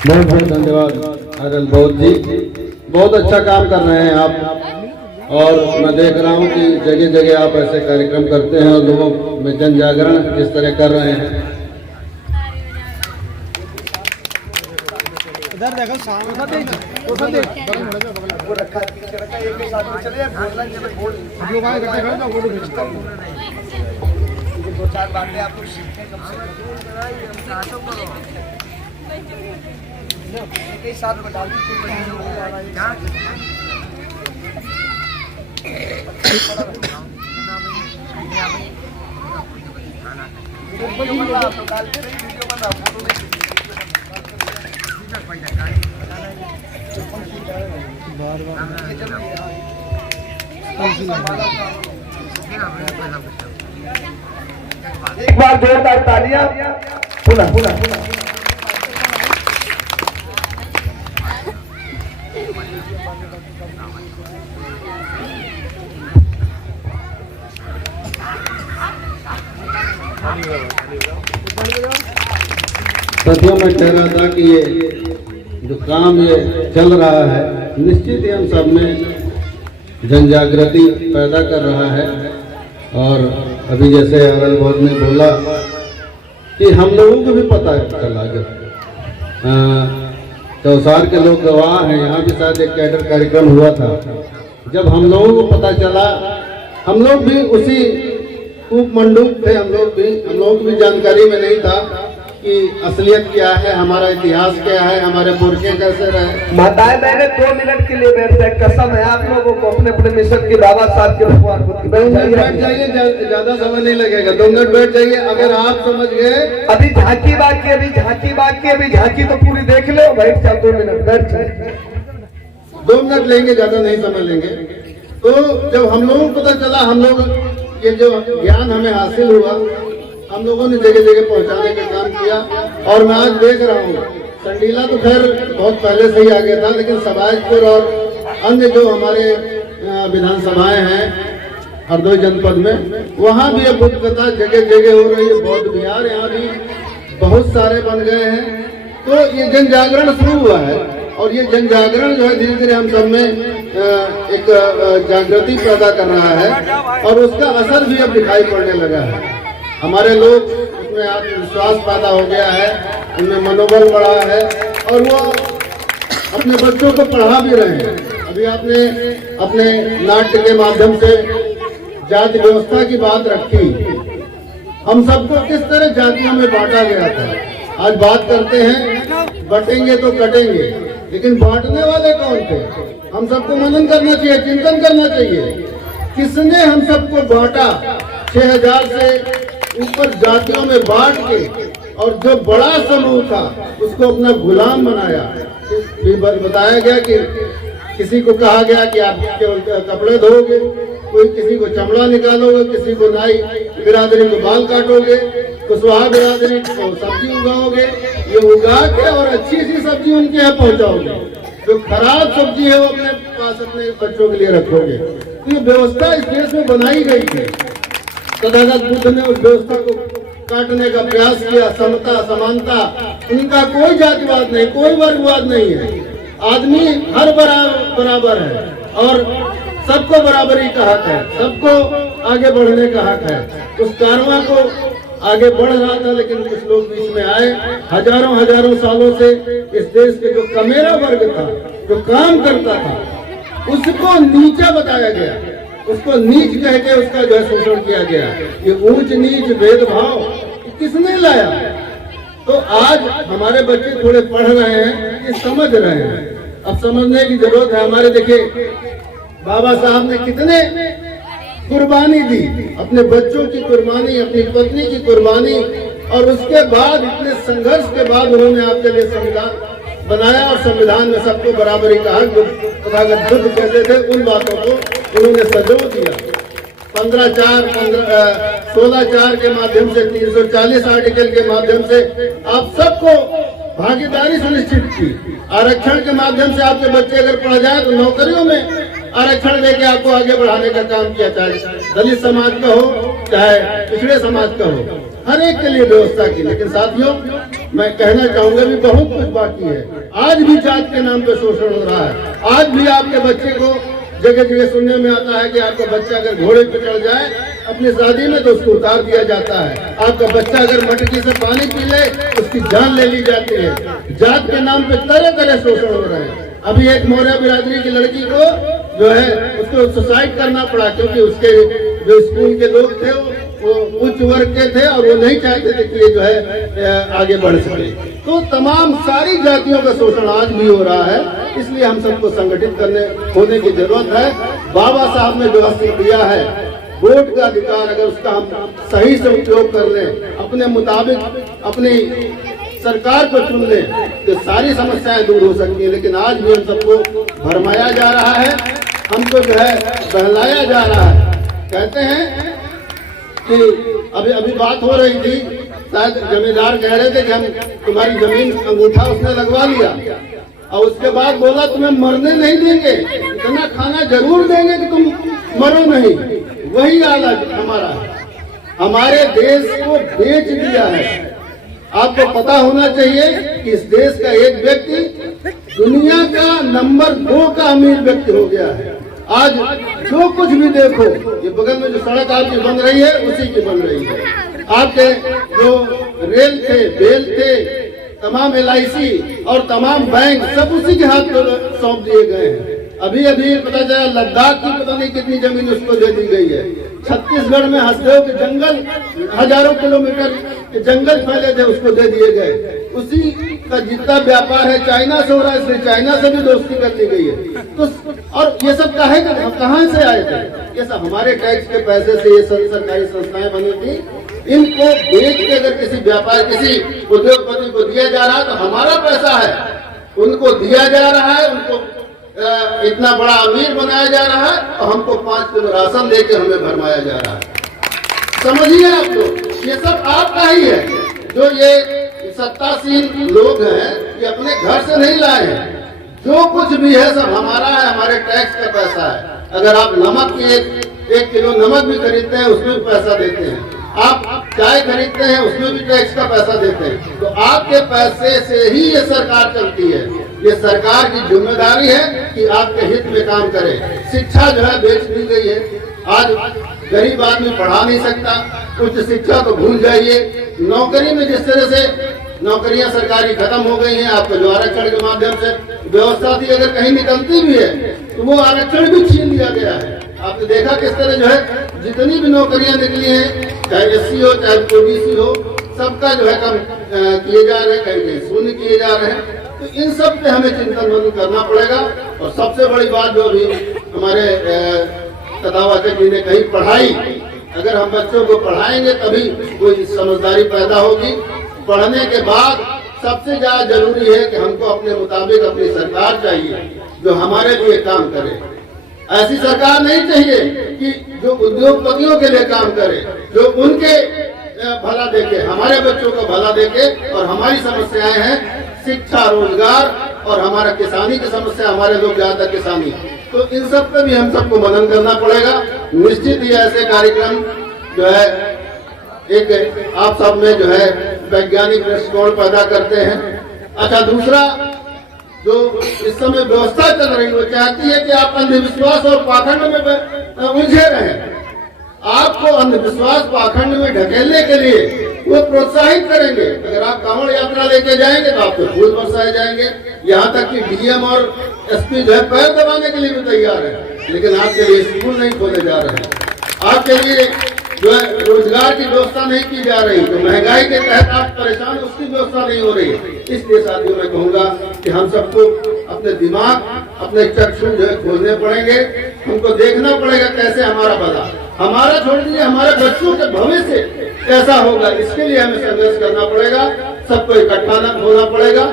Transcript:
बहुत बहुत धन्यवाद अरल बहुत जी, बहुत अच्छा काम कर रहे हैं आप। और मैं देख रहा हूँ कि जगह जगह आप ऐसे कार्यक्रम करते हैं और लोगों में जन जागरण जिस तरह कर रहे हैं। इधर देखो सामने वो रखा एक के साथ में चले लोग आए इकट्ठे खड़े तो फोटो खींचते हैं। दो चार बातें आपको सीखने कम से कम एक ही साथ बता दी एक बार जोरदार तालियां पुनः पुनः पुनः। साथियों मैं कह रहा था कि ये जो काम ये चल रहा है निश्चित ही हम सब में जन जागृति पैदा कर रहा है। और अभी जैसे अरल बहुत ने बोला कि हम लोगों को भी पता चला, जब चौसार के लोग गवाह हैं, यहाँ भी शायद एक कैडर कार्यक्रम हुआ था, जब हम लोगों को पता चला हम लोग भी उसी कूप मंडूक थे, हम लोगों को भी जानकारी में नहीं था कि असलियत क्या है, हमारा इतिहास क्या है, हमारे पुरखे कैसे रहे। माताएं बहने 2 मिनट के लिए बैठ जाए, कसम है आप लोगों को अपने अपने मिशन की बाबा साहब के भगवान को बैठ जाइए, ज्यादा समय नहीं लगेगा, 2 मिनट बैठ जाइए। अगर आप समझ गए अभी झांकी बाकी, अभी झांकी तो पूरी देख लो, बैठ जाओ 2 मिनट बैठ जाए, 2 मिनट लेंगे, ज्यादा नहीं समय लेंगे। तो जब हम लोगों को पता चला, हम लोग ये जो ज्ञान हमें हासिल हुआ, हम लोगों ने जगह जगह पहुंचाने का काम किया। और मैं आज देख रहा हूँ संडीला तो खैर बहुत पहले से ही आ गया था, लेकिन सबाजपुर और अन्य जो हमारे विधानसभाएं हैं हरदोई जनपद में, वहाँ भी ये बुद्ध कथा जगह जगह हो रही है। बौद्ध विहार यहाँ भी बहुत सारे बन गए हैं। तो ये जन जागरण शुरू हुआ है और ये जन जागरण जो है धीरे धीरे हम सब में एक जागृति पैदा कर रहा है और उसका असर भी अब दिखाई पड़ने लगा है। हमारे लोग उसमें आत्मविश्वास पैदा हो गया है, उनमें मनोबल बढ़ा है और वो अपने बच्चों को पढ़ा भी रहे हैं। अभी आपने अपने नाट्य के माध्यम से जाति व्यवस्था की बात रखी, हम सबको किस तरह जातियों में बांटा गया था। आज बात करते हैं बटेंगे तो कटेंगे, लेकिन बांटने वाले कौन थे? हम सबको मनन करना चाहिए, चिंतन करना चाहिए, किसने हम सबको बांटा? 6000 से ऊपर जातियों में बांट के और जो बड़ा समूह था उसको अपना गुलाम बनाया। बताया गया कि किसी को कहा गया कि आप केवल कपड़े धोगे, कोई किसी को चमड़ा निकालोगे, किसी को नाई बिरादरी को बाल काटोगे, कुशवाहा बिरादरी को सब्जी उगाओगे, ये उगा के और अच्छी सी सब्जी उनके यहाँ पहुँचाओगे, जो खराब सब्जी है वो अपने पास अपने बच्चों के लिए रखोगे। तो ये व्यवस्था इस देश में बनाई गई थी। तथागत बुद्ध ने उस व्यवस्था को काटने का प्रयास किया। समता समानता, उनका कोई जातिवाद नहीं, कोई वर्गवाद नहीं है। आदमी हर बराबर है और सबको बराबरी का हक है, सबको आगे बढ़ने का हक है। उस कारवां को आगे बढ़ रहा था, लेकिन कुछ लोग बीच में आए। हजारों सालों से इस देश के जो कमेरा वर्ग था, जो काम करता था, उसको नीचा बताया गया, उसको नीच कह के उसका जो है शोषण किया गया। ये ऊंच नीच भेदभाव किसने लाया? तो आज हमारे बच्चे थोड़े पढ़ रहे हैं, ये समझ रहे हैं। अब समझने की जरूरत है। हमारे देखिए बाबा साहब ने कितने कुर्बानी दी, अपने बच्चों की कुर्बानी, अपनी पत्नी की कुर्बानी, और उसके बाद इतने संघर्ष के बाद उन्होंने आपके लिए संविधान बनाया और संविधान में सबको बराबरी का हक, जो तथागत बुद्ध कहते थे, उन बातों को उन्होंने सजो दिया। 16(4) के माध्यम से, 340 आर्टिकल के माध्यम से आप सबको भागीदारी सुनिश्चित की। आरक्षण के माध्यम से आपके बच्चे अगर पढ़ जाए तो नौकरियों में आरक्षण देके आपको आगे बढ़ाने का काम किया, चाहे दलित समाज का हो चाहे पिछड़े समाज का हो। हर एक के लिए व्यवस्था की। लेकिन साथियों, मैं कहना चाहूंगा भी बहुत कुछ बाकी है। आज भी जात के नाम पे शोषण हो रहा है। आज भी आपके बच्चे को जगह जगह सुनने में आता है कि आपका बच्चा अगर घोड़े पे चढ़ जाए अपनी शादी में तो उसको उतार दिया जाता है। आपका बच्चा अगर मटकी से पानी पी ले उसकी जान ले ली जाती है। जात के नाम पे तरह तरह शोषण हो रहे हैं। अभी एक मौर्य बिरादरी की लड़की को जो है उसको सुसाइड करना पड़ा, क्योंकि उसके जो स्कूल के लोग थे वो उच्च वर्ग के थे और वो नहीं चाहते थे कि ये जो है आगे बढ़ सके। तो तमाम सारी जातियों का शोषण आज भी हो रहा है। इसलिए हम सबको संगठित होने की जरूरत है। बाबा साहब ने जो अस्त्र दिया है वोट का अधिकार, अगर उसका हम सही से उपयोग कर लें, अपने मुताबिक अपनी सरकार को चुन लें तो सारी समस्याएं दूर हो सकती है। लेकिन आज भी हम सबको भरमाया जा रहा है, हमको जो है बहलाया जा रहा है। कहते हैं कि अभी बात हो रही थी, शायद जमींदार कह रहे थे कि हम तुम्हारी जमीन अंगूठा उसने लगवा लिया और उसके बाद बोला तुम्हें मरने नहीं देंगे, इतना खाना जरूर देंगे कि तुम मरो नहीं। वही हालत हमारा है, हमारे देश को बेच दिया है। आपको पता होना चाहिए कि इस देश का एक व्यक्ति दुनिया का नंबर 2 का अमीर व्यक्ति हो गया है। आज जो कुछ भी देखो, ये बगल में जो सड़क आपकी बन रही है उसी की बन रही है। आपके जो रेल थे, बेल थे, तमाम LIC और तमाम बैंक सब उसी के हाथ में सौंप दिए गए हैं। अभी पता चला लद्दाख की पता नहीं कितनी जमीन उसको दे दी गई है। छत्तीसगढ़ में हसदेव के जंगल, हजारों किलोमीटर के जंगल फैले थे, उसको दे दिए गए। उसी का जितना व्यापार है चाइना से हो रहा है, इसलिए चाइना से भी दोस्ती कर ली गई है। तो और ये सब कहाँ से आए थे? ये सब हमारे टैक्स के पैसे से ये सरकारी संस्थाएं बनी थी। इनको बेच के अगर किसी व्यापार, किसी उद्योगपति को दिया जा रहा है तो हमारा पैसा है, उनको दिया जा रहा है, उनको इतना बड़ा अमीर बनाया जा रहा है और हमको 5 किलो राशन देके हमें भरमाया जा रहा है। समझिए आप लोग, ये सब आपका ही है। जो ये सत्तासीन लोग हैं ये अपने घर से नहीं लाए हैं। जो कुछ भी है सब हमारा है, हमारे टैक्स का पैसा है। अगर आप नमक की एक किलो नमक भी खरीदते हैं उसमें भी पैसा देते हैं, आप चाय खरीदते हैं उसमें भी टैक्स का पैसा देते हैं। तो आपके पैसे से ही ये सरकार चलती है। ये सरकार की जिम्मेदारी है कि आपके हित में काम करे। शिक्षा जो है बेच दी गई है। आज गरीब आदमी पढ़ा नहीं सकता, उच्च शिक्षा तो भूल जाइए। नौकरी में जिस तरह से नौकरियां सरकारी खत्म हो गई हैं, आपको जो आरक्षण के माध्यम से व्यवस्था थी, अगर कहीं निकलती भी है तो वो आरक्षण भी छीन लिया गया है। आपने देखा किस तरह जो है जितनी भी नौकरियां निकली हैं, चाहे SC हो चाहे OBC हो, सबका जो है कम किए जा रहे हैं, कहीं शून्य किए जा रहे हैं। तो इन सब पे हमें चिंतन करना पड़ेगा। और सबसे बड़ी बात जो अभी हमारे कथावाचक जी ने कही, पढ़ाई, अगर हम बच्चों को पढ़ाएंगे तभी कोई समझदारी पैदा होगी। पढ़ने के बाद सबसे ज्यादा जरूरी है कि हमको अपने मुताबिक अपनी सरकार चाहिए जो हमारे लिए काम करे। ऐसी सरकार नहीं चाहिए कि जो उद्योगपतियों के लिए काम करे, जो उनके भला देखे, हमारे बच्चों का भला देखे। और हमारी समस्याएं हैं शिक्षा, रोजगार और हमारा किसानी की समस्या, हमारे लोग ज्यादा किसानी। तो इन सब पे भी हम सबको मनन करना पड़ेगा। निश्चित ही ऐसे कार्यक्रम जो है एक आप सब में जो है वैज्ञानिक दृष्टिकोण पैदा करते हैं। अच्छा, दूसरा जो इस समय व्यवस्था चल रही है वो चाहती है कि आप अंधविश्वास और पाखंड में उलझे रहें। आपको अंधविश्वास पाखंड में ढकेलने के लिए वो प्रोत्साहित करेंगे। अगर आप कांवड़ यात्रा लेके जाएंगे तो आपको फूल बरसाए जाएंगे। यहाँ तक कि DM और SP जो है पैर दबाने के लिए भी तैयार है। लेकिन आपके लिए स्कूल नहीं खोले जा रहे हैं, आपके लिए जो है रोजगार की व्यवस्था नहीं की जा रही। तो महंगाई के तहत आप परेशान, उसकी व्यवस्था नहीं हो रही। इसलिए साथियों मैं कहूँगा कि हम सबको अपने दिमाग, अपने चक्षु जो है खोलने पड़ेंगे। हमको देखना पड़ेगा कैसे हमारा भला, हमारा छोड़ दीजिए हमारे बच्चों के भविष्य कैसा होगा, इसके लिए हमें संघर्ष करना पड़ेगा। सबको इकट्ठा होना पड़ेगा।